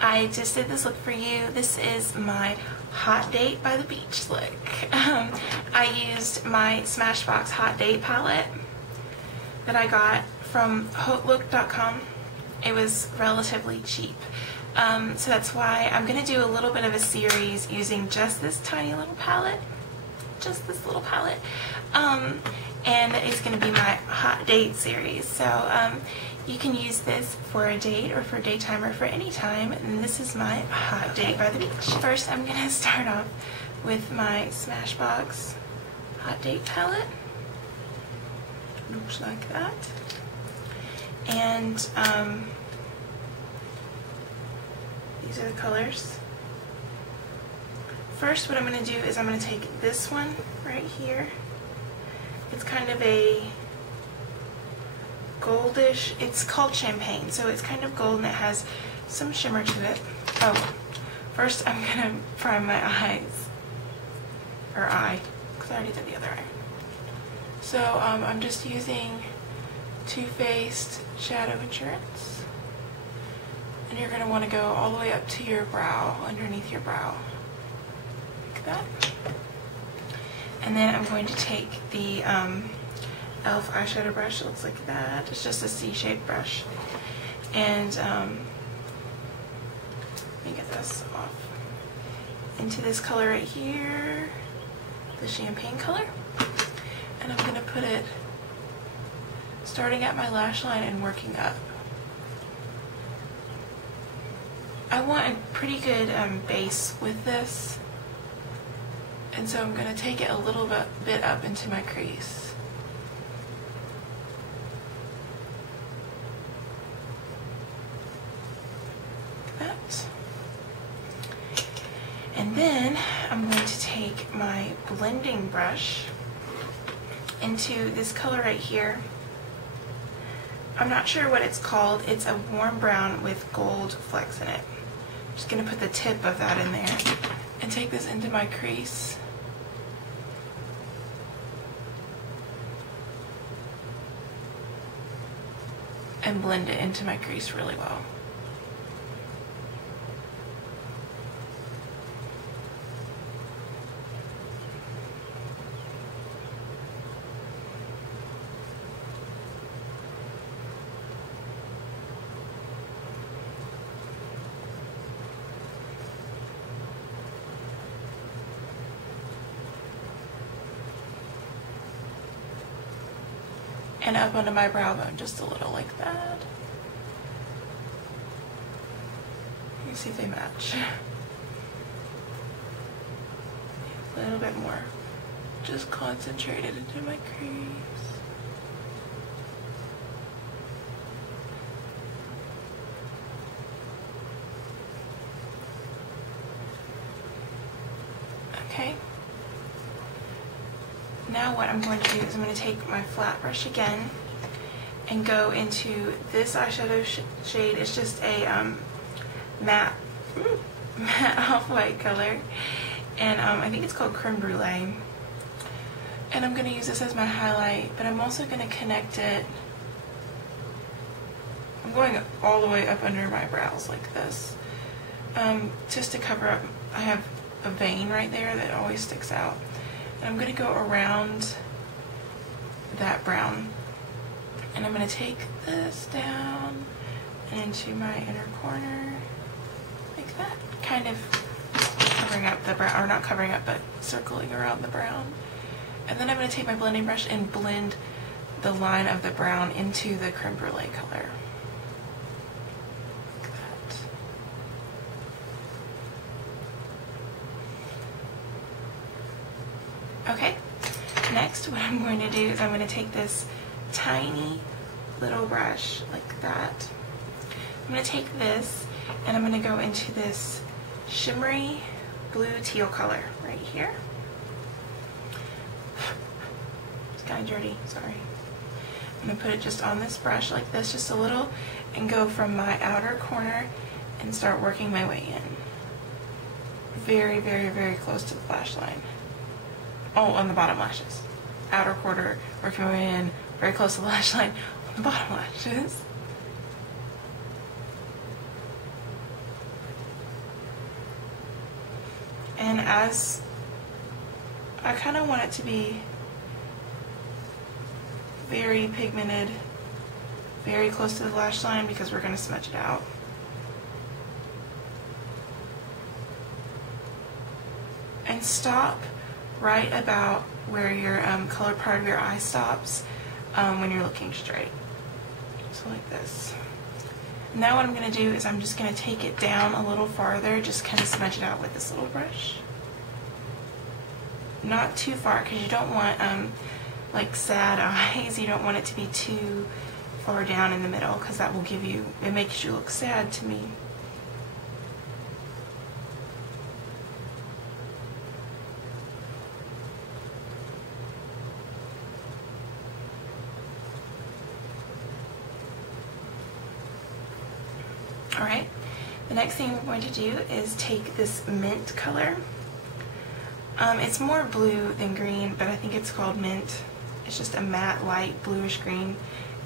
I just did this look for you. This is my Hot Date by the Beach look. I used my Smashbox Hot Date palette that I got from HauteLook.com. It was relatively cheap. So that's why I'm going to do a little bit of a series using just this tiny little palette. Just this little palette. And it's going to be my Hot Date series. So you can use this for a date or for daytime or for any time. And this is my Hot Date by the Beach. First, I'm going to start off with my Smashbox Hot Date palette. Looks like that. And these are the colors. First, what I'm going to do is I'm going to take this one right here. It's kind of a goldish, it's called Champagne, so it's kind of gold and it has some shimmer to it. Oh, first I'm going to prime my eyes, or eye, because I already did the other eye. So I'm just using Too Faced Shadow Insurance, and you're going to want to go all the way up to your brow, underneath your brow, like that. And then I'm going to take the e.l.f. eyeshadow brush. It looks like that. It's just a C-shaped brush. And let me get this off. Into this color right here, the champagne color. And I'm going to put it starting at my lash line and working up. I want a pretty good base with this. And so I'm going to take it a little bit up into my crease. Like that. And then I'm going to take my blending brush into this color right here. I'm not sure what it's called. It's a warm brown with gold flecks in it. I'm just going to put the tip of that in there and take this into my crease. And blend it into my crease really well. And up under my brow bone just a little like that. You can see if they match. A little bit more. Just concentrated into my crease. Okay. Now what I'm going to do is I'm going to take my flat brush again and go into this eyeshadow shade. It's just a matte off-white color, and I think it's called Creme Brulee. And I'm going to use this as my highlight, but I'm also going to connect it. I'm going all the way up under my brows like this, just to cover up. I have a vein right there that always sticks out. And I'm going to go around that brown, and I'm going to take this down and into my inner corner like that, kind of covering up the brown, or not covering up, but circling around the brown. And then I'm going to take my blending brush and blend the line of the brown into the creme brulee color. Like that. Okay, next what I'm going to do is I'm going to take this tiny little brush like that. I'm going to take this and I'm going to go into this shimmery blue teal color right here. It's kind of dirty, sorry. I'm going to put it just on this brush like this, just a little, and go from my outer corner and start working my way in. Very, very, very close to the lash line. Oh, on the bottom lashes. Outer quarter, working my way in, very close to the lash line, on the bottom lashes. And as I kind of want it to be very pigmented, very close to the lash line, because we're going to smudge it out. And stop right about where your colored part of your eye stops when you're looking straight. So like this. Now what I'm going to do is I'm just going to take it down a little farther, just kind of smudge it out with this little brush. Not too far, because you don't want like sad eyes. You don't want it to be too far down in the middle, because that will give you, it makes you look sad to me. Alright, the next thing we're going to do is take this mint color. It's more blue than green, but I think it's called mint. It's just a matte, light, bluish green.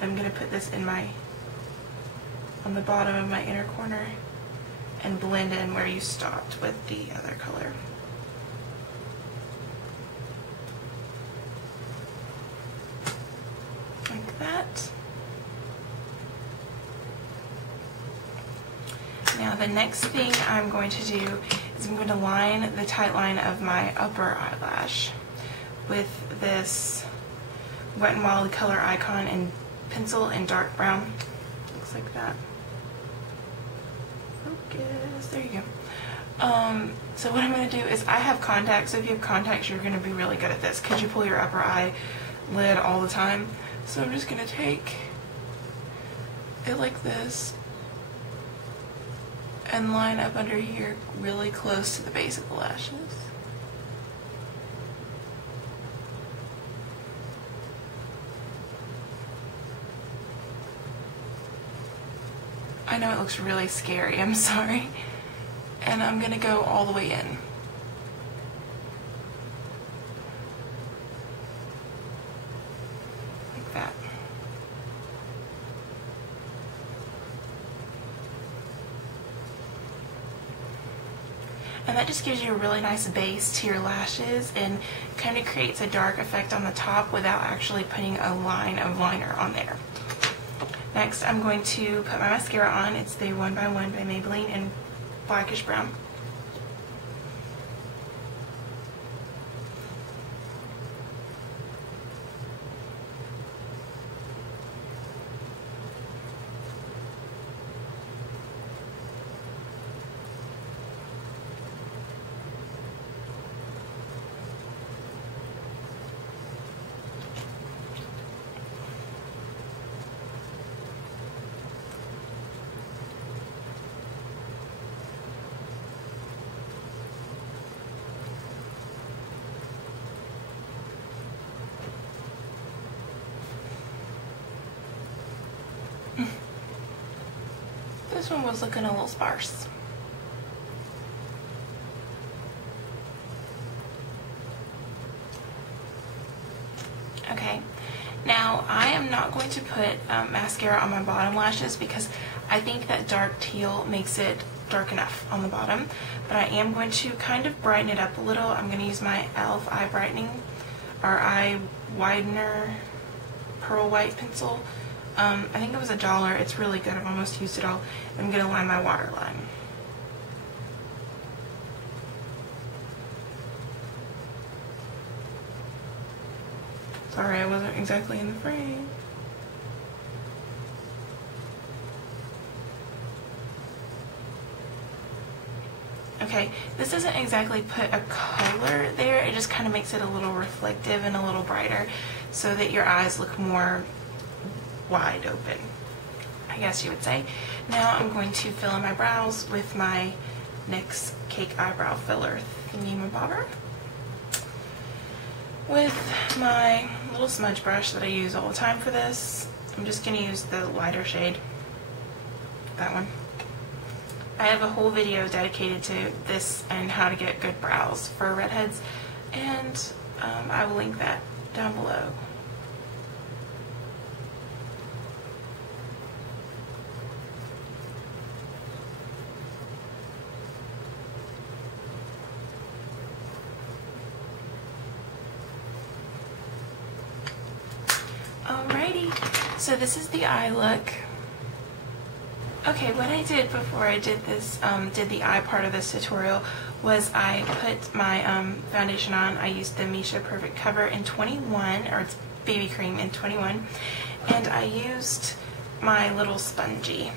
I'm going to put this in on the bottom of my inner corner and blend in where you stopped with the other color. Like that. Now the next thing I'm going to do is I'm going to line the tight line of my upper eyelash with this Wet n Wild color icon and pencil in dark brown. Looks like that. Focus. There you go. So what I'm going to do is I have contacts. So if you have contacts, you're going to be really good at this because you pull your upper eye lid all the time. So I'm just going to take it like this and line up under here really close to the base of the lashes. I know it looks really scary, I'm sorry. And I'm gonna go all the way in. Like that. And that just gives you a really nice base to your lashes and kind of creates a dark effect on the top without actually putting a line of liner on there. Next, I'm going to put my mascara on. It's the 1 by 1 by Maybelline in blackish brown. This one was looking a little sparse. Okay, now I am not going to put mascara on my bottom lashes because I think that dark teal makes it dark enough on the bottom, but I am going to kind of brighten it up a little. I'm going to use my e.l.f. eye brightening or eye widener pearl white pencil. I think it was $1. It's really good. I've almost used it all. I'm going to line my waterline. Sorry, I wasn't exactly in the frame. Okay, this doesn't exactly put a color there. It just kind of makes it a little reflective and a little brighter so that your eyes look more wide open, I guess you would say. Now I'm going to fill in my brows with my NYX Cake Eyebrow Filler thingy-mabobber with my little smudge brush that I use all the time for this. I'm just going to use the lighter shade, that one. I have a whole video dedicated to this and how to get good brows for redheads, and I will link that down below. So this is the eye look. Okay, what I did before I did this, did the eye part of this tutorial, was I put my foundation on. I used the Misha Perfect Cover in 21, or it's BB cream in 21, and I used my little spongy,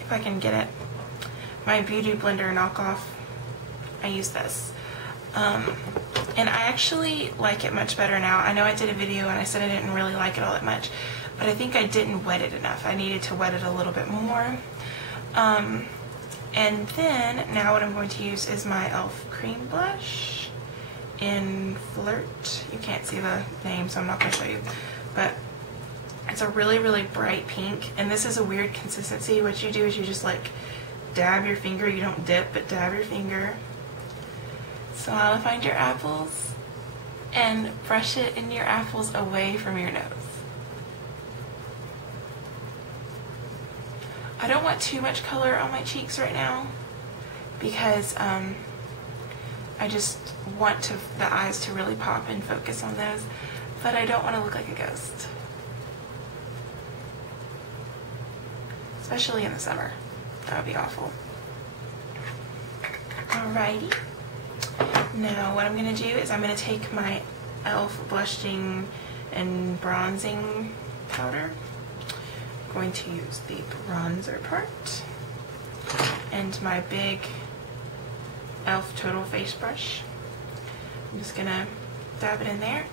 if I can get it, my Beauty Blender knockoff. I use this. And I actually like it much better now. I know I did a video and I said I didn't really like it all that much, but I think I didn't wet it enough. I needed to wet it a little bit more. And then, now what I'm going to use is my e.l.f. cream blush in Flirt. You can't see the name, so I'm not going to show you. But it's a really, really bright pink, and this is a weird consistency. What you do is you just like dab your finger. You don't dip, but dab your finger. So I'll find your apples and brush it in your apples away from your nose. I don't want too much color on my cheeks right now because I just want the eyes to really pop and focus on those, but I don't want to look like a ghost. Especially in the summer. That would be awful. Alrighty. Now what I'm going to do is I'm going to take my e.l.f. blushing and bronzing powder. I'm going to use the bronzer part and my big e.l.f. Total Face Brush. I'm just going to dab it in there,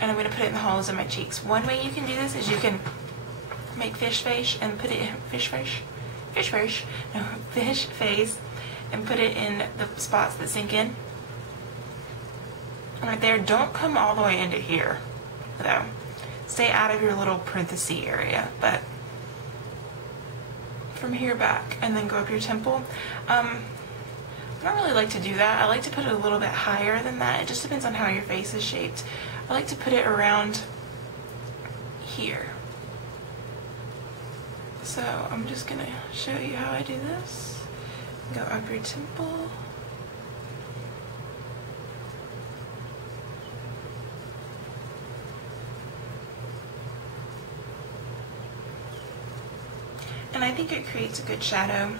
and I'm going to put it in the hollows of my cheeks. One way you can do this is you can make fish face and put it in fish face and put it in the spots that sink in. Right there. Don't come all the way into here, though. Stay out of your little parenthesis area, but from here back, and then go up your temple. I don't really like to do that. I like to put it a little bit higher than that. It just depends on how your face is shaped. I like to put it around here. So I'm just gonna show you how I do this. Go up your temple. And I think it creates a good shadow,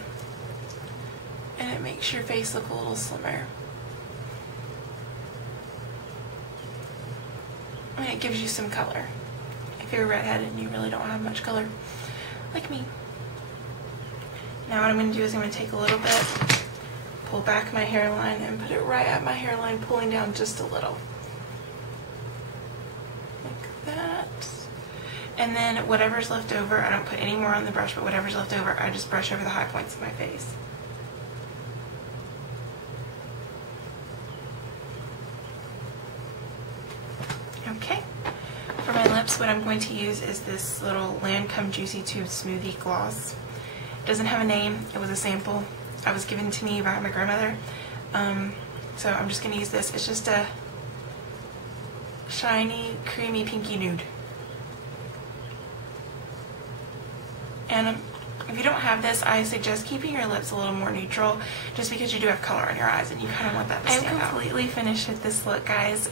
and it makes your face look a little slimmer. And it gives you some color. If you're redheaded and you really don't have much color, like me. Now what I'm going to do is I'm going to take a little bit, pull back my hairline, and put it right at my hairline, pulling down just a little. Like that. And then whatever's left over, I don't put any more on the brush, but whatever's left over, I just brush over the high points of my face. Okay. For my lips, what I'm going to use is this little Lancome Juicy Tube Smoothie Gloss. It doesn't have a name. It was a sample. It was given to me by my grandmother. So I'm just going to use this. It's just a shiny, creamy, pinky nude. And if you don't have this, I suggest keeping your lips a little more neutral, just because you do have color in your eyes and you kind of want that to stand out. I'm completely finished with this look, guys.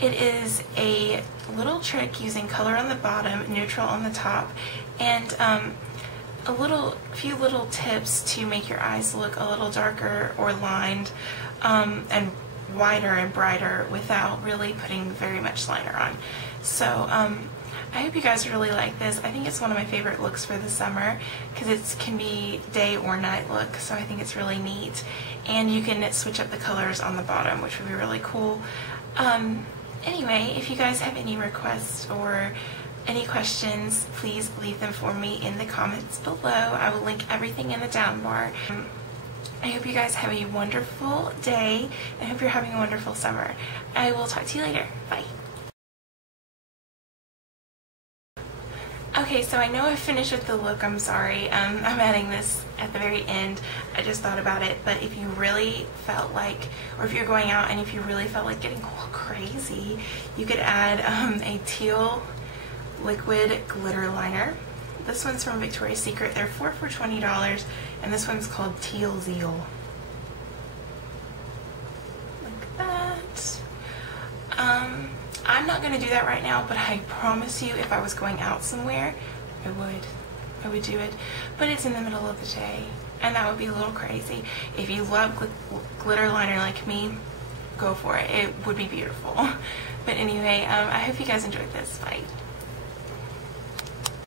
It is a little trick using color on the bottom, neutral on the top, and a few little tips to make your eyes look a little darker or lined and wider and brighter without really putting very much liner on. So I hope you guys really like this. I think it's one of my favorite looks for the summer because it can be day or night look, so I think it's really neat. And you can switch up the colors on the bottom, which would be really cool. Anyway, if you guys have any requests or any questions, please leave them for me in the comments below. I will link everything in the down bar. I hope you guys have a wonderful day, and I hope you're having a wonderful summer. I will talk to you later. Bye. Okay, so I know I finished with the look. I'm sorry. I'm adding this at the very end. I just thought about it, but if you really felt like, or if you're going out and if you really felt like getting a little crazy, you could add a teal liquid glitter liner. This one's from Victoria's Secret. They're 4 for $20, and this one's called Teal Zeal. Like that. I'm not going going to do that right now, but I promise you if I was going out somewhere, I would do it. But it's in the middle of the day, and that would be a little crazy. If you love glitter liner like me, go for it. It would be beautiful. But anyway, I hope you guys enjoyed this. Bye.